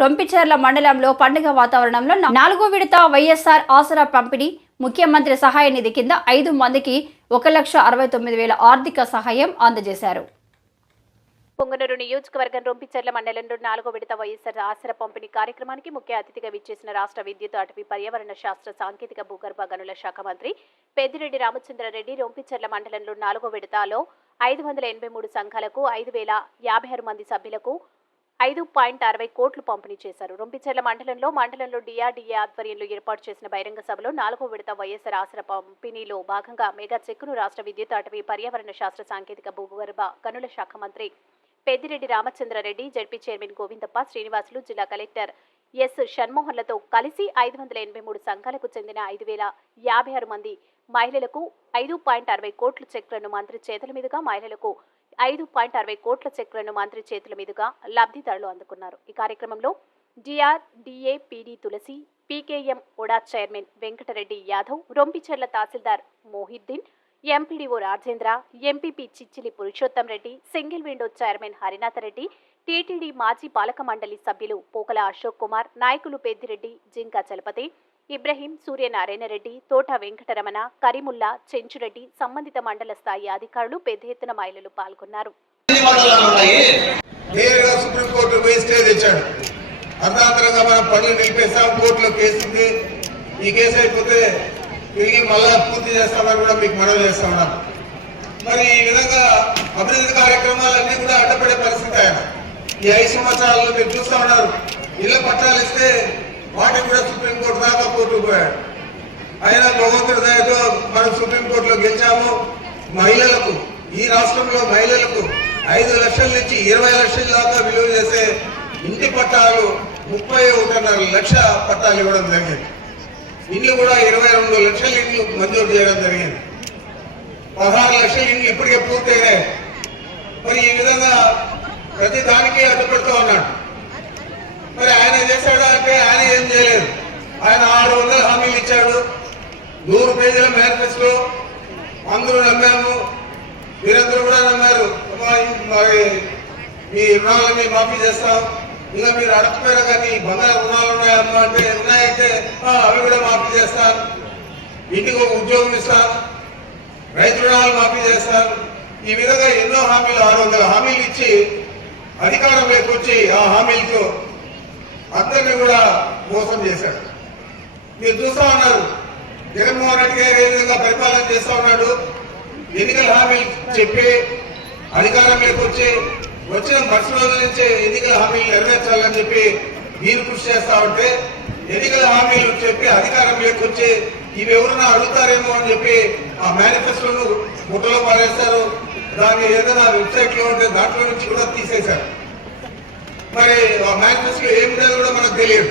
రొంపిచెర్ల మండలంలో పండుగ వాతావరణంలో నాలుగో విడత వైఎస్ఆర్ ఆసరా పంపిణీ. ముఖ్యమంత్రి సహాయ నిధి కింద ఐదు మందికి ఒక లక్ష అరవై తొమ్మిది వేల ఆర్థిక సహాయం అందజేశారు. పొంగనూరు నియోజకవర్గం రొంపిచెర్ల మండలంలో నాలుగో విడత వైఎస్ఆర్ ఆసర పంపిణీ కార్యక్రమానికి ముఖ్య అతిథిగా విచ్చేసిన రాష్ట్ర విద్యుత్ అటవీ పర్యావరణ శాస్త్ర సాంకేతిక భూగర్భ గనుల శాఖ మంత్రి పెద్దిరెడ్డి రామచంద్రారెడ్డి రొంపిచెర్ల మండలంలో నాలుగో విడతలో ఐదు వందల ఎనభై మూడు సంఘాలకు ఐదు వేల యాభై ఆరు మంది సభ్యులకు ఐదు పాయింట్ అరవై కోట్లు పంపిణీ చేశారు. రొంపిచెర్ల మండలంలో మండలంలో డిఆర్డీఏ ఆధ్వర్యంలో ఏర్పాటు చేసిన బహిరంగ సభలో నాలుగో విడత వైఎస్ఆర్ ఆసర పంపిణీలో భాగంగా మెగా చెక్కును రాష్ట్ర విద్యుత్ అటవీ పర్యావరణ శాస్త్ర సాంకేతిక భూగర్భ గనుల శాఖ మంత్రి పెద్దిరెడ్డి రామచంద్రారెడ్డి జడ్పీ చైర్మన్ గోవిందప్ప శ్రీనివాసులు జిల్లా కలెక్టర్ ఎస్ షణ్మోహన్లతో కలిసి ఐదు వందల ఎనభై మూడు సంఘాలకు చెందిన ఐదు వేల యాభై ఆరు మంది మహిళలకు ఐదు పాయింట్ అరవై కోట్ల చెక్లను మంత్రి చేతుల మీదుగా మహిళలకు ఐదు పాయింట్ అరవై కోట్ల చెక్లను మంత్రి చేతుల మీదుగా లబ్ధిదారులు అందుకున్నారు. ఈ కార్యక్రమంలో DR Tulasi PKM UDA chairman Venkata Reddy Yadav Rompicherla tahsildar Mohiddin MPDO Rajendra MPP Chichili Purushottam Reddy single window chairman Harinatha Reddy TTD మాజీ పాలక మండలి సభ్యులు పోకల అశోక్ కుమార్ నాయకులు పెద్దిరెడ్డి జింకా చలపతి ఇబ్రహీం సూర్యనారాయణ రెడ్డి తోట వెంకటరమణ కరీముల్లా చెంచురెడ్డి సంబంధిత మండల స్థాయి అధికారులు పెద్ద ఎత్తున మహిళలు పాల్గొన్నారు. ఈ కేసు అయిపోతే తిరిగి మళ్ళా పూర్తి చేస్తామని కూడా మీకు మనవి చేస్తా ఉన్నాం. మరి ఈ విధంగా అభివృద్ధి కార్యక్రమాలన్నీ కూడా అడ్డపడే పరిస్థితి ఆయన. ఈ ఐదు సంవత్సరాల్లో మీరు చూస్తా ఉన్నారు. ఇళ్ళ పట్టాలు ఇస్తే వాటికి కూడా సుప్రీంకోర్టు దాకా కోర్టు పోయాడు. అయినా భగవంతుడి దయతో మనం సుప్రీంకోర్టులో గెలిచాము. మహిళలకు ఈ రాష్ట్రంలో మహిళలకు ఐదు లక్షల నుంచి ఇరవై లక్షల దాకా విలువ చేసే ఇంటి పట్టాలు ముప్పై ఒకటిన్నర లక్ష పట్టాలు ఇవ్వడం జరిగింది. ఇల్లు కూడా ఇరవై రెండు లక్షల ఇండ్లు మంజూరు చేయడం జరిగింది. పదహారు లక్షల ఇండ్లు ఇప్పటికే పూర్తయినాయి. మరి ఈ విధంగా ప్రతి దానికి అడ్డుపడుతూ ఉన్నాడు. మరి ఆయన చేశాడు అంటే ఆయన ఏం చేయలేదు. ఆయన ఆరు వందల హామీలు ఇచ్చాడు. నూరు పేజీల మేనిఫెస్టో అందరూ నమ్మాము. మీరందరూ కూడా నమ్మారు. మీ ఈ- మరి మీ మాఫీ చేస్తాం. ఇంకా మీరు అడగపోయినా కానీ బంగారు రుణాలు ఉన్నాయమ్మా అంటే ఉన్నాయంటే అవి కూడా మాఫీ చేస్తాను ఇంటికి ఒక ఉద్యోగం ఇస్తాను రైతు రుణాలు మాఫీ చేస్తాను ఈ విధంగా ఎన్నో హామీలు ఆరు వందల హామీలు ఇచ్చి అధికారంలోకి వచ్చి ఆ హామీలతో అందరినీ కూడా మోసం చేశాడు. మీరు చూస్తా ఉన్నారు జగన్మోహన్ రెడ్డి గారు ఏ విధంగా పరిపాలన చేస్తా ఉన్నాడు ఎన్నికల హామీలు చెప్పి అధికారంలోకి వచ్చి వచ్చిన మరుసటి రోజుల నుంచే ఎన్నికల హామీలు నెరవేర్చాలని చెప్పి మీరు కృషి చేస్తా ఉంటే ఎన్నికల హామీలు చెప్పి అధికారంలోకి వచ్చి ఇవి ఎవరన్నా అడుగుతారేమో అని చెప్పి ఆ మేనిఫెస్టోను ముట్టలో పారేస్తారు. దాన్ని ఏదైనా వెబ్సైట్లో ఉంటే దాంట్లో నుంచి కూడా తీసేశారు. మరి ఆ మేనిఫెస్టో లేదు కూడా మనకు తెలియదు.